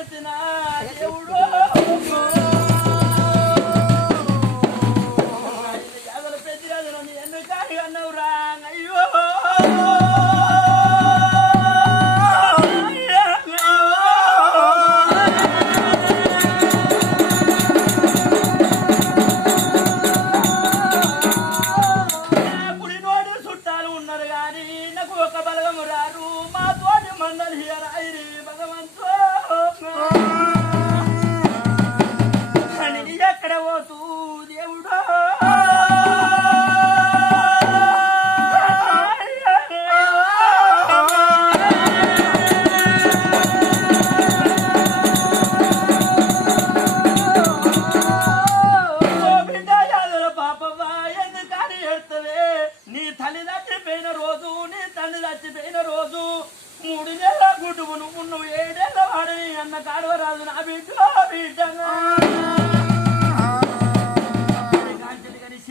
పెడుతున్నా దేవుడు జాగలు పెంచిరాదు నన్ను ఎందుకు అన్నావు రా అయ్యో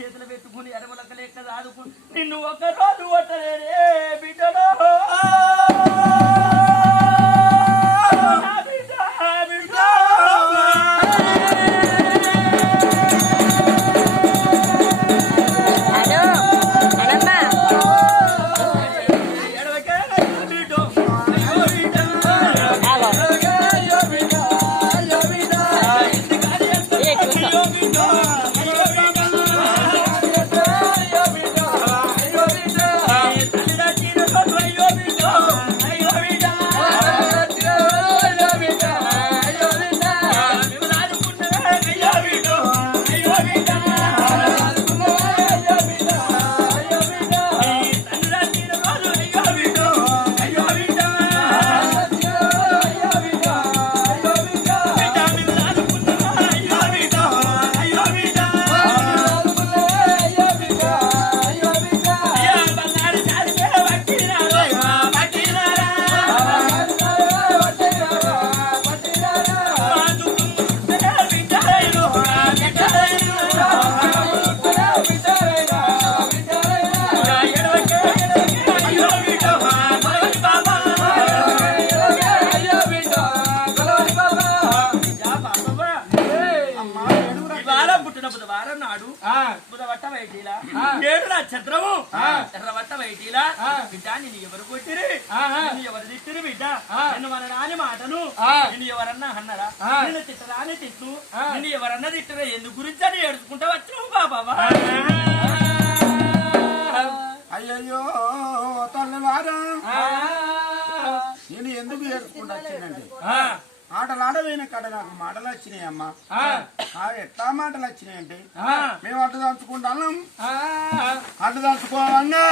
చేతులు పెట్టుకుని ఎడమలక లెక్క దాదుకుని నిన్ను ఒక రోజు కొట్టలేదే బిడ్డలో బుధవారం నాడు బుధవట్ట వైటీలా ఏడు నక్షత్రము ఎర్రవట్ట వైటీలా బిడ్డ నేను ఎవరు కొట్టిరి నేను ఎవరు తిట్టిరి బిడ్డ నిన్ను మన నాని మాటను నిన్ను ఎవరన్నా అన్నరా నిన్ను తిట్టరాని తిట్టు నిన్ను ఎవరన్నా తిట్టరా ఎందు గురించి అని ఏడుచుకుంటా వచ్చినావు బాబా అయ్యయ్యో తల్లవారా నేను ఎందుకు ఏడుచుకుంటా వచ్చిందండి ఆటలాడపోయిన కాడ నాకు మాటలు వచ్చినాయి అమ్మా ఎట్లా మాటలు వచ్చినాయంటే మేము అడ్డు దంచుకుంటాం అడ్డు దంచుకోవాలన్నా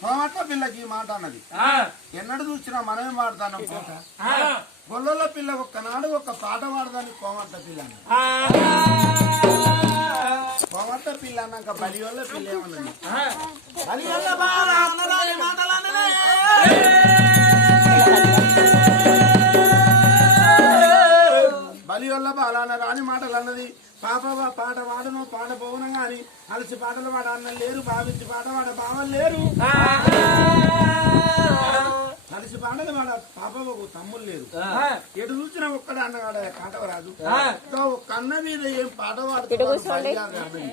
కోమట్ల పిల్లకి ఈ మాట అన్నది ఎన్నడు చూసినా మనమే మాడతాను గొల్లలో పిల్ల ఒక్కనాడు ఒక పాట పాడదాని కోమట్ల పిల్ల కోమట్ల పిల్ల అన్నాక బలివల్ల పిల్ల ఏమన్నది బలివల్ల బలి వల్ల బాలాన రాని మాటలు అన్నది పాప పాట వాడను పాట పోవను గాని అలసి పాటలు వాడ అన్న లేరు భావించి పాట వాడ బావలు లేరు అలసి పాటలు వాడ పాప తమ్ముళ్ళు లేరు ఎటు చూసిన ఒక్కడ అన్నగాడ పాట రాదు ఒక్క అన్న మీద ఏం పాట వాడుతుంది